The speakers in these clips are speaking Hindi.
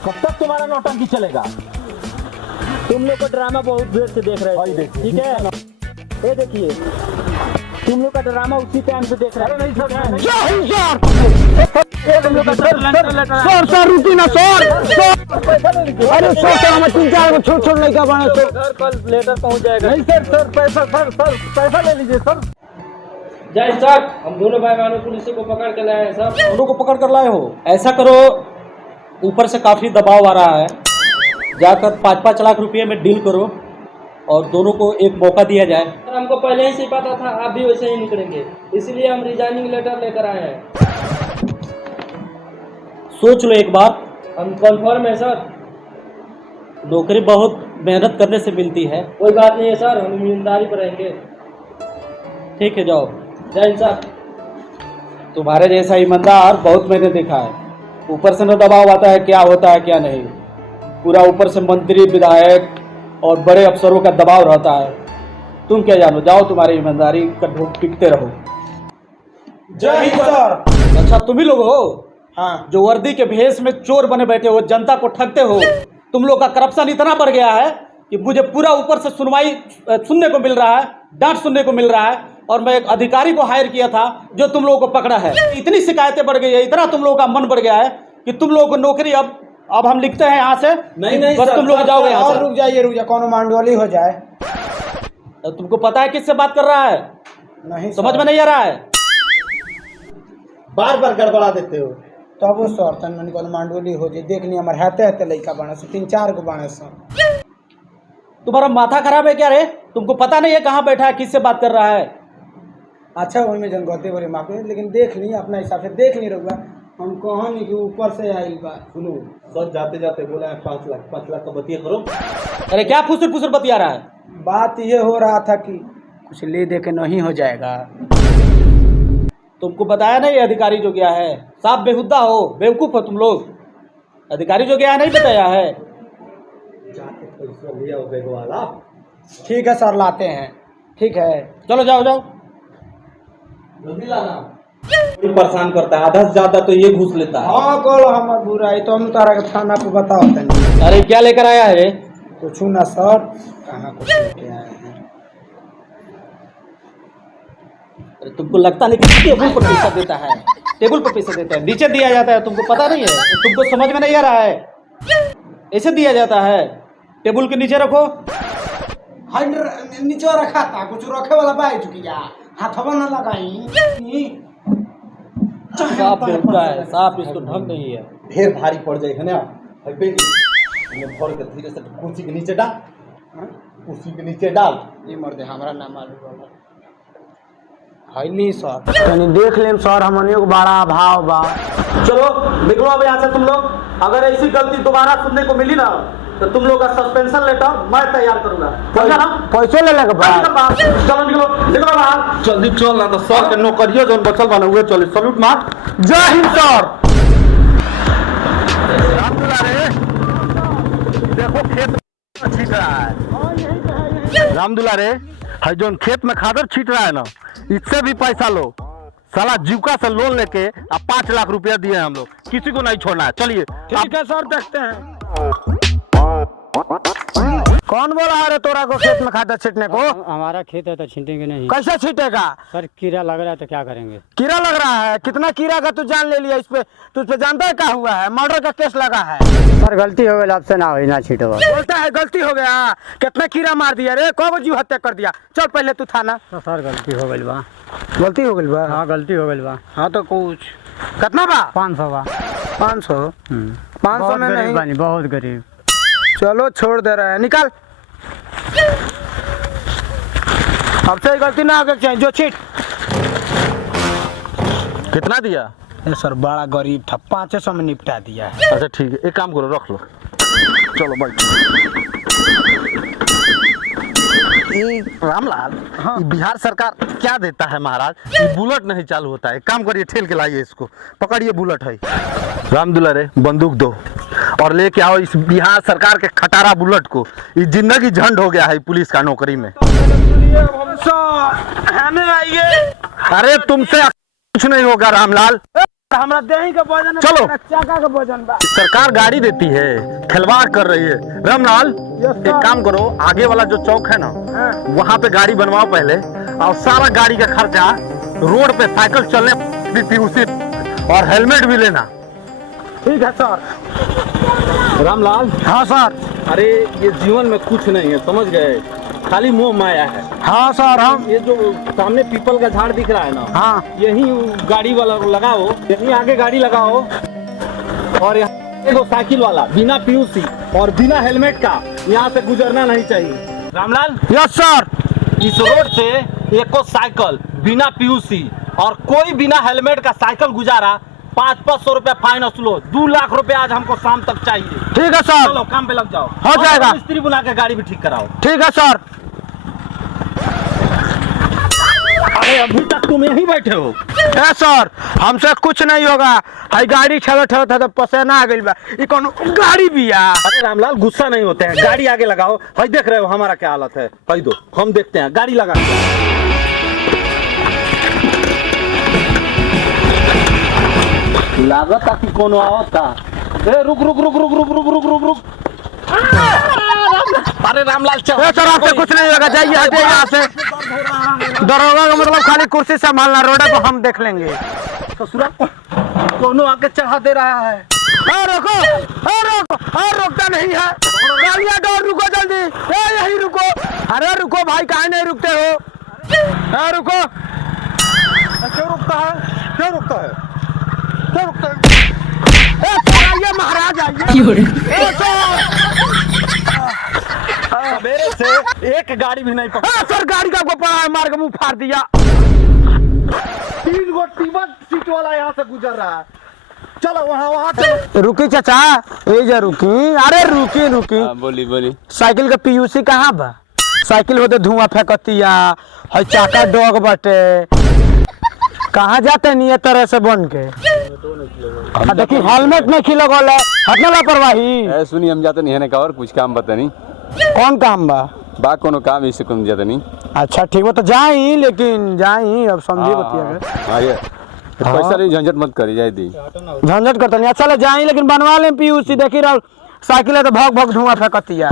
कब तक तुम्हारा नौटंकी चलेगा? तुम लोग का ड्रामा बहुत देर से देख रहे थे, ठीक है? ये देखिए, तुम लोग का ड्रामा उसी टाइम से देख रहे हैं। सर रुकी ना सर। अरे सर हमें 3-4 को छोड़ नहीं का बना सर। सर कल लेटर पहुंच जाएगा। नहीं सर पैसा ले लीजिए सर। जय सर, हम दोनों भाई बहनों पुलिस को पकड़ के लाए हैं सर। दोनों को पकड़ कर लाए हो? ऐसा करो, ऊपर से काफी दबाव आ रहा है, जाकर 5-5 लाख रुपए में डील करो और दोनों को एक मौका दिया जाए। सर हमको पहले ही से पता था आप भी वैसे ही निकलेंगे, इसलिए हम रिजाइनिंग लेटर लेकर आए हैं। सोच लो एक बार। हम कन्फर्म है सर। नौकरी बहुत मेहनत करने से मिलती है। कोई बात नहीं है सर, हम ईमानदारी पर रहेंगे। ठीक है, जाओ। जय सर। तुम्हारे जैसा ईमानदार बहुत मैंने देखा है। ऊपर से न दबाव आता है क्या होता है क्या नहीं, पूरा ऊपर से मंत्री विधायक और बड़े अफसरों का दबाव रहता है। तुम क्या जानो, जाओ तुम्हारी ईमानदारी का ढूंढ पिटते रहो। जय हिंद सर। अच्छा तुम ही लोग हो? हाँ। जो वर्दी के भेष में चोर बने बैठे हो, जनता को ठगते हो। तुम लोग का करप्शन इतना बढ़ गया है कि मुझे पूरा ऊपर से सुनवाई सुनने को मिल रहा है, डांट सुनने को मिल रहा है, और मैं एक अधिकारी को हायर किया था जो तुम लोगों को पकड़ा है। इतनी शिकायतें बढ़ गई है, इतना तुम लोगों का मन बढ़ गया है कि तुम लोगों को नौकरी अब हम लिखते हैं यहाँ से। नहीं बस तुम लोग जाओगे यहाँ से। रुक जाइए कौन मांडोली हो जाए। तुमको पता है किससे बात कर रहा है? नहीं समझ में नहीं आ रहा है? बार गड़बड़ा देते हो। तब वो सर तन मन को मांडोली हो जाए। देख नहीं हमारे हाथे लड़का बने से 3-4 को बने से। तुम्हारा माथा खराब है क्या रे? तुमको पता नहीं है कहाँ बैठा है, किससे बात कर रहा है? अच्छा वही में जनगति बोले माफी, लेकिन देख ली अपना हिसाब से देख नहीं रहुआ। हम कहा नहीं कि ऊपर से आई बात। सुनो सर, जाते जाते बोला है 5 लाख का बतिया करो। अरे क्या फुसर बतिया रहा है? बात ये हो रहा था कि कुछ ले दे के नहीं हो जाएगा। तुमको बताया नहीं अधिकारी जो गया है? साफ बेहुदा हो, बेवकूफ हो तुम लोग। अधिकारी जो गया है नहीं बताया है? जाके पैसा लिया बैग वाला। ठीक है सर, लाते हैं। ठीक है, चलो जाओ जाओ। जल्दी लाना। कोई परेशान करता है, आधा से ज्यादा तो ये घूस लेता है। हाँ कल हमार बुराई तो हम तारा के थाना को बताओ तनी। अरे क्या लेकर आया है रे? कुछ ना सर, कहाँ कुछ लेके आए हैं। अरे तुमको लगता नहीं कि टेबल पर पैसा देता है? टेबल पर पैसा देता है, नीचे दिया जाता है। तुमको पता नहीं है? तुमको समझ में नहीं आ रहा है? ऐसे दिया जाता है। टेबल के नीचे रखो। नीचे रखा था, कुछ रखे वाला बाई चुकी जा, हाथवा न लगाई। साफ बेहुदा है, साफ इसको ढंग नहीं है। ढेर भारी पड़ जाए है ना। भर के धीरे से कुर्सी के नीचे डाल, कुर्सी के नीचे डाल। ये मर्दे हमारा नाम मालूम है नहीं सर। तनी देख लें सर, हमनियों को बड़ा भाव बा। चलो निकलो अब यहाँ से तुम लोग। अगर ऐसी गलती दोबारा सुनने को मिली ना तो तुम लोग का सस्पेंशन लेटर मैं तैयार करूंगा, समझा ना? पैसे ले लेके भाई। चलो निकलो बाहर। जल्दी चल ना तो सर के नौकरियों जो बचल बने हुए चले। सल्यूट मार। जय हिंद सर। देखो खेत छीट रहा है राम दुलारे, है जो खेत में खादर छीट रहा है ना, इससे भी पैसा लो। साला जीविका से लोन लेके अब 5 लाख रुपया दिए हम लोग, किसी को नहीं छोड़ना है। चलिए ठीक है सर, देखते हैं। कौन बोला है रे तोरा को खेत में खादर छीटने को? हमारा खेत है तो छींटेंगे नहीं। कैसे छीटेगा? सर कीड़ा लग रहा है तो क्या करेंगे? कीड़ा लग रहा है? कितना कीड़ा का तू जान ले लिया? इस पे तू इस पे जानता है क्या हुआ है? मर्डर का केस लगा है। सर गलती हो गई, आपसे ना हो ना छीटो। बोलता है गलती हो गया। कितना कीड़ा मार दिया रे? कौन जीव हत्या कर दिया? चल पहले तू थाना। तो सर गलती हो गई बा। गलती हो गई बा? हाँ गलती हो गई बा। हाँ तो कुछ कितना बा? 500 बा। 500? 500 में नहीं, बानी बहुत गरीब। चलो छोड़ दे रहे हैं, निकाल। अब से गलती ना आगे चाहिए, जो छीट। कितना दिया? ये सर बड़ा गरीब था, 500 में निपटा दिया है। अच्छा ठीक है, एक काम करो, रख लो। चलो बैठ। रामलाल, ये बिहार सरकार क्या देता है महाराज? ये बुलेट नहीं चालू होता है। काम करिए, ठेल के लाइए इसको, पकड़िए बुलेट है। राम दुलारे बंदूक दो और लेके आओ इस बिहार सरकार के खटारा बुलेट को। ये जिंदगी झंड हो गया है पुलिस का नौकरी में। अरे तुमसे कुछ नहीं होगा रामलाल। हमरा देही के वजन चलो। चाका के वजन बा। सरकार गाड़ी देती है, खिलवाड़ कर रही है। रामलाल एक काम करो, आगे वाला जो चौक है ना वहाँ पे गाड़ी बनवाओ पहले, और सारा गाड़ी का खर्चा रोड पे साइकिल चलने पीयूसी और हेलमेट भी लेना। ठीक है सर। रामलाल। हाँ सर। अरे ये जीवन में कुछ नहीं है, समझ गए, खाली मोह माया है। हाँ सर। हम ये जो सामने पीपल का झाड़ दिख रहा है ना, हाँ यही गाड़ी वाला लगाओ, यही आगे गाड़ी लगाओ, और यहाँ एगो साइकिल वाला बिना पीयूसी और बिना हेलमेट का यहाँ से गुजरना नहीं चाहिए। रामलाल। Yes sir. इस रोड से एको साइकिल बिना पीयूसी और कोई बिना हेलमेट का साइकिल गुजारा 500 रुपया फाइन वसूलो। 2 लाख रुपया आज हमको शाम तक चाहिए। ठीक है सर। चलो काम पे लग जाओ। हो जाएगा। मिस्त्री बुला के गाड़ी भी ठीक कराओ। ठीक है सर। अरे अभी तक तुम यहीं बैठे हो? है सर, हमसे कुछ नहीं होगा। हाई गाड़ी ठहरत ठहरत तो पसीना आ गई बा। ये कौन गाड़ी भी है? अरे रामलाल गुस्सा नहीं होते हैं, गाड़ी आगे लगाओ। भाई देख रहे हो हमारा क्या हालत है, भाई दो हम देखते हैं, गाड़ी लगा। लागत कि कोनो आवता। ए रुक रुक रुक रुक रुक रुक रुक रुक रुक। अरे रामलाल चल। सर आपसे कुछ नहीं होगा, जाइए हटिए यहाँ से। दरोगा का मतलब खाली कुर्सी संभालना, रोड पे हम देख लेंगे। ससुरा कोनो आके चढ़ा दे रहा है। रोको, रोको, रोकता नहीं है। गाड़ियाँ दो, रुको जल्दी। यही रुको। अरे रुको भाई, काहे नहीं रुकते हो? रुको। क्यों रुकता है? क्यों रुकता है? क्यों रुकता है? आइए महाराज आइए। सवेरे से एक गाड़ी भी नहीं पकड़ा। सर गाड़ी का गोपा मार के मुंह फाड़ दिया। 3 गो टीबा सीट वाला यहाँ से गुजर रहा है। चलो वहाँ चलो। रुकी चाचा, ये जा रुकी। अरे रुकी रुकी। बोली साइकिल का पीयूसी कहाँ बा? साइकिल होते धुआं फेंकतिया, हई चाका डॉग बाटे। कहाँ जाते नहीं ये तरह से बन के? देखी हेलमेट नहीं खिलगल है, हटना लापरवाही। सुनी हम जाते नहीं है का और कुछ काम बता नहीं। कौन काम बा कोनो काम इससे कम जाता नहीं। अच्छा ठीक हो तो जाई, लेकिन जाई अब समझिए बतिया। हाँ ये पैसा नहीं, झंझट मत करी जाए दी। झंझट करता नहीं। अच्छा जाई, लेकिन बनवा ले पीयूसी। देखी रहो साइकिल है तो भग भग धुआं फेंकतिया।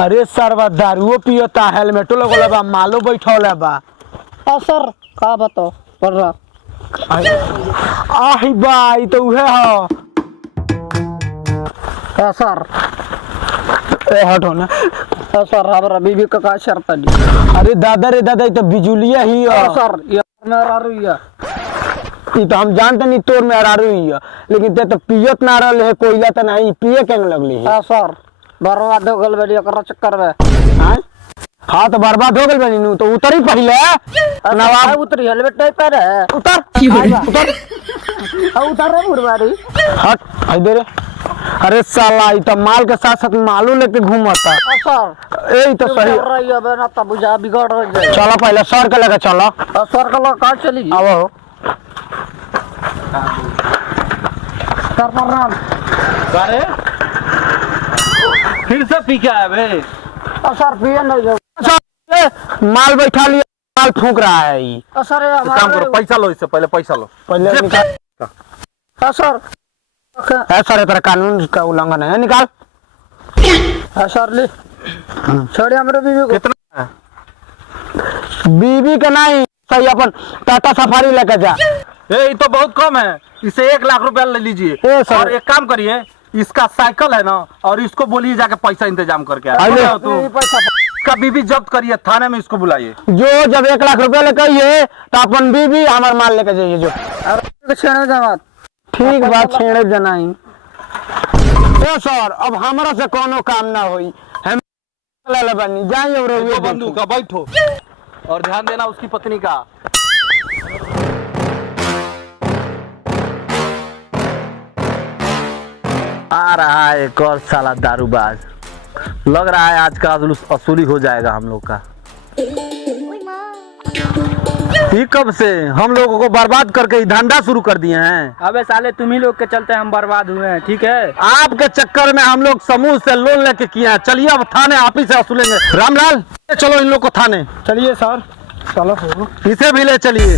अरे सरवा दारुओ पियता, हेलमेटो लगल बा, मालो बैठल बा। सर का बताओ कर रहा। आही बा, ई तो उहे ह। सर ए हटो ना। सर हमारा बीबी का शर्त है। अरे दादा रे दादा, ई तो बिजुलिया ही है। सर ये मेरा रुइया। ई तो हम जानते नहीं तोर में अरारू ही है, लेकिन ते तो पियत ना रहल है, कोयला तो नहीं पिए के लगली है। सर बर्बाद हो गल बेड़ी कर चक्कर में। हाँ तो बर्बाद हो गल बनी नु तो उतरी पहले। नवाब उतरी, हेलमेट नहीं पहने। उतर उतर उतर रे मुरबारी। हट इधर रे। अरे साला ई तो माल के साथ साथ मालू लेके घूमता। सर ए तो सही रही है बना तब बुझा बिगड़ रही। चलो पहले सर के लगे चलो। सर का लोग कहाँ चली? आओ सर प्रणाम। अरे फिर से पी के आया बे? सर पिए नहीं जाओ। माल बैठा लिया, माल फूंक रहा है ये। सर काम करो, पैसा लो इससे पहले, पैसा लो पहले निकाल। सर सर तेरा कानून का उल्लंघन है, निकाल। सर ले छोड़िए हमारे बीवी को। कितना? बीवी का नहीं, सही अपन टाटा सफारी लेके जा। ये तो बहुत कम है, इसे 1 लाख रुपया ले लीजिए। ए, सर। और एक काम करिए, इसका साइकिल है ना, और इसको बोलिए जाके पैसा इंतजाम करके अरे, कभी भी जब्त करिए, थाने में इसको बुलाइए। जो जब 1 लाख रुपया लेके आइए तो अपन बीवी हमार माल लेके जाइए जो। छेड़े जमात ठीक बात, छेड़े जनाई। ए सर अब हमारा से कोनो काम ना होई, हम ले बनी जाइए। और बंधु का बैठो और ध्यान देना उसकी पत्नी का। आ रहा है एक और साला दारूबाज। लग रहा है आज का असूली हो जाएगा हम लोग का। ये कब से हम लोगों को बर्बाद करके धंधा शुरू कर दिए हैं। अबे साले तुम ही लोग के चलते हम बर्बाद हुए हैं, ठीक है। आपके चक्कर में हम लोग समूह से लोन लेके किए हैं। चलिए अब थाने आप ही से वसूलेंगे। रामलाल चलो इन लोग को थाने। चलिए सर, चलो। इसे भी ले चलिए।